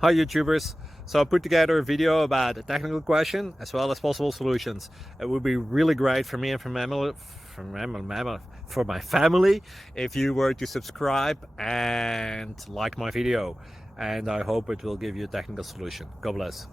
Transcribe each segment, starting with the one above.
Hi YouTubers! So I put together a video about a technical question as well as possible solutions. It would be really great for me and for my family if you were to subscribe and like my video, and I hope it will give you a technical solution. God bless.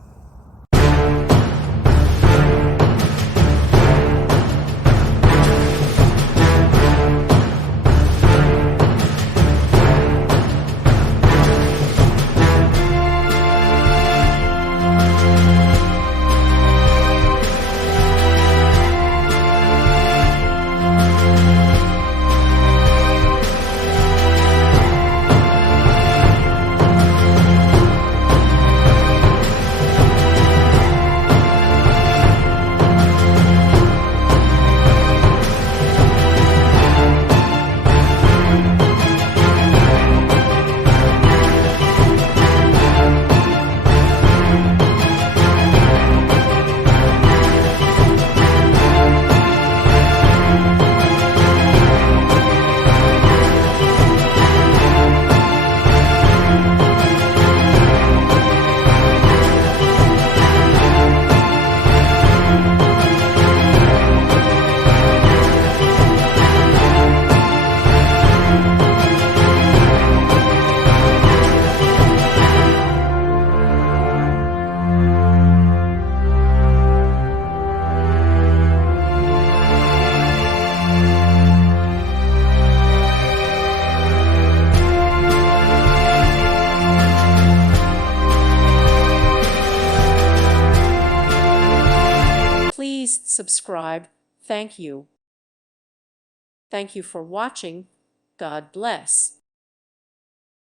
Please subscribe. Thank you. Thank you for watching. God bless.